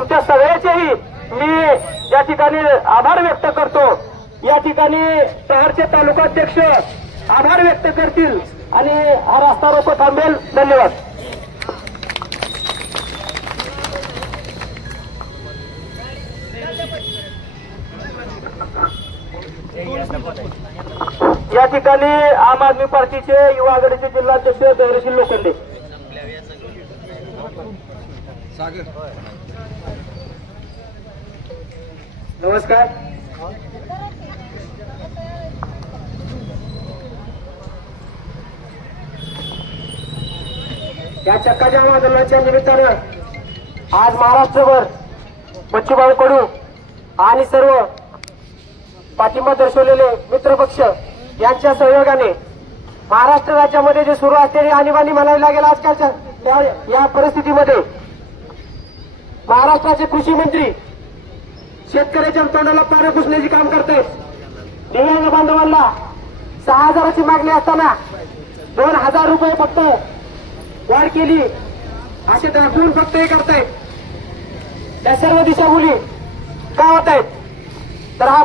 तुमच्या सगळ्याचेही मी या ठिकाणी आभार व्यक्त करतो। या ठिकाणी शहरचे तालुकाध्यक्ष आभार व्यक्त करतील आणि हा रस्ता रोको थांबेल। धन्यवाद। या ठिकाणी आम आदमी पार्टीचे युवा आघाडीचे जिल्हाध्यक्ष धैर्यशील लोखंडे। नमस्कार। या चक्काजाम आंदोलनाच्या निमित्तानं आज महाराष्ट्रभर बच्चूभाऊ कडू आणि सर्व पाठिंबा दर्शवलेले मित्रपक्ष यांच्या सहयोगाने महाराष्ट्र राज्यामध्ये जे सुरू असलेली आणीबाणी म्हणावी लागेल आजकालच्या या परिस्थितीमध्ये महाराष्ट्राचे कृषी मंत्री शेतकऱ्याच्या तोंडाला पाणी पुसण्याचे काम करतायत। दिव्यांग बांधवांना 6,000ची मागणी असताना 2,000 रुपये फक्त वाढ केली असे दाखवून फक्त हे करतायत। त्या सर्व दिशाभूली का होत आहेत तर हा